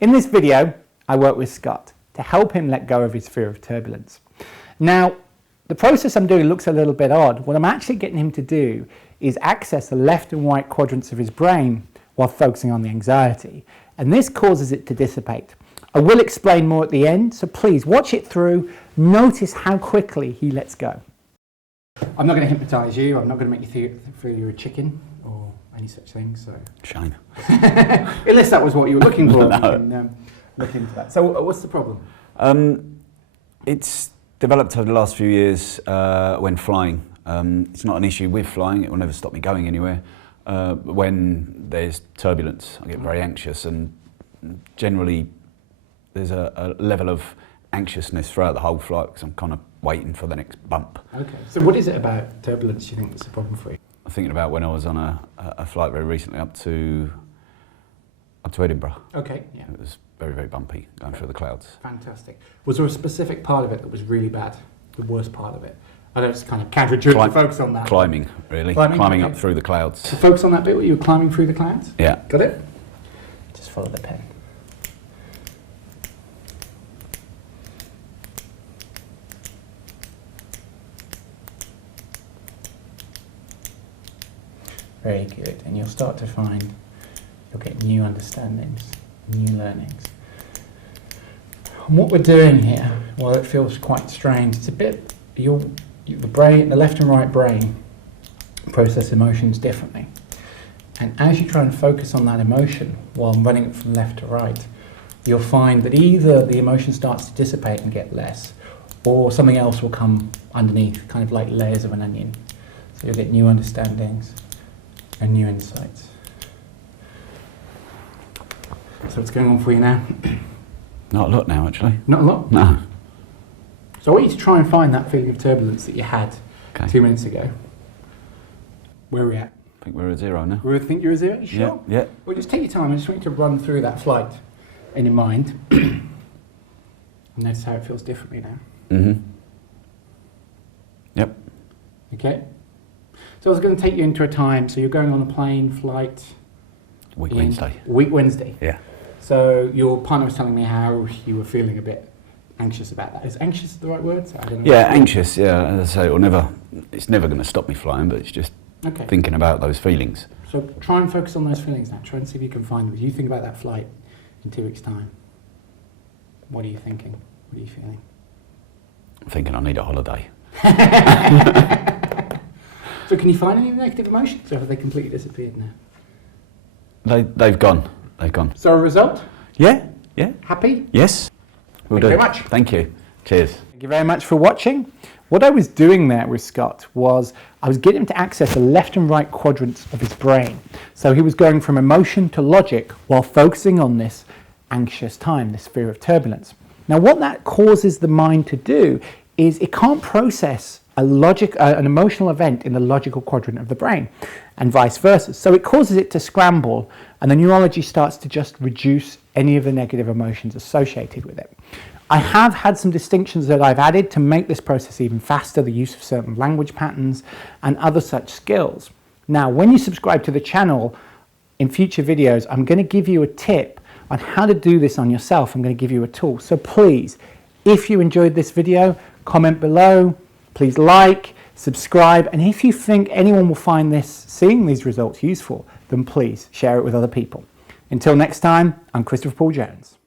In this video, I work with Scott to help him let go of his fear of turbulence. Now, the process I'm doing looks a little bit odd. What I'm actually getting him to do is access the left and right quadrants of his brain while focusing on the anxiety. And this causes it to dissipate. I will explain more at the end, so please watch it through. Notice how quickly he lets go. I'm not going to hypnotise you. I'm not going to make you feel you're a chicken or any such thing. So shame. Unless that was what you were looking for. No. You can look into that. So what's the problem? It's developed over the last few years when flying. It's not an issue with flying. It will never stop me going anywhere. When there's turbulence, I get very anxious, and generally there's a level of anxiousness throughout the whole flight because I'm kind of waiting for the next bump. Okay. So what is it about turbulence you think that's a problem for you? I'm thinking about when I was on a flight very recently up to Edinburgh. Okay. Yeah. It was very, very bumpy going through the clouds. Fantastic. Was there a specific part of it that was really bad? The worst part of it? I know it's kind of counterintuitive to focus on that. Climbing, really. Climbing up through the clouds. So focus on that bit where you were climbing through the clouds? Yeah. Got it? Just follow the pen. Very good. And you'll start to find you'll get new understandings, new learnings. And what we're doing here, while it feels quite strange, it's a bit the brain, the left and right brain process emotions differently. And as you try and focus on that emotion while running it from left to right, you'll find that either the emotion starts to dissipate and get less, or something else will come underneath, kind of like layers of an onion. So you'll get new understandings and new insights. So what's going on for you now? Not a lot now, actually. Not a lot? No. So I want you to try and find that feeling of turbulence that you had 2 minutes ago. Where are we at? I think we're at 0 now. We think you're at 0? You sure? Yeah. Well, just take your time. I just want you to run through that flight in your mind. And notice how it feels differently now. Mm-hmm. Yep. Okay. So I was going to take you into a time. So you're going on a plane flight. Week Wednesday. Week Wednesday. Yeah. So your partner was telling me how you were feeling a bit anxious about that. Is anxious the right word? I don't know. Yeah, anxious. Yeah, as I say, it's never going to stop me flying, but it's just thinking about those feelings. So try and focus on those feelings now. Try and see if you can find them. As you think about that flight in 2 weeks' time, what are you thinking? What are you feeling? I'm thinking I need a holiday. So can you find any negative emotions, or have they completely disappeared now? They've gone. They've gone. So a result? Yeah. Yeah. Happy? Yes. Thank you very much. Thank you. Cheers. Thank you very much for watching. What I was doing there with Scott was I was getting him to access the left and right quadrants of his brain. So he was going from emotion to logic while focusing on this anxious time, this fear of turbulence. Now what that causes the mind to do is it can't process an emotional event in the logical quadrant of the brain, and vice versa. So it causes it to scramble, and the neurology starts to just reduce any of the negative emotions associated with it. I have had some distinctions that I've added to make this process even faster, the use of certain language patterns and other such skills. Now, when you subscribe to the channel, in future videos, I'm going to give you a tip on how to do this on yourself. I'm going to give you a tool. So please, if you enjoyed this video, comment below. Please like, subscribe, and if you think anyone will find seeing these results useful, then please share it with other people. Until next time, I'm Christopher Paul Jones.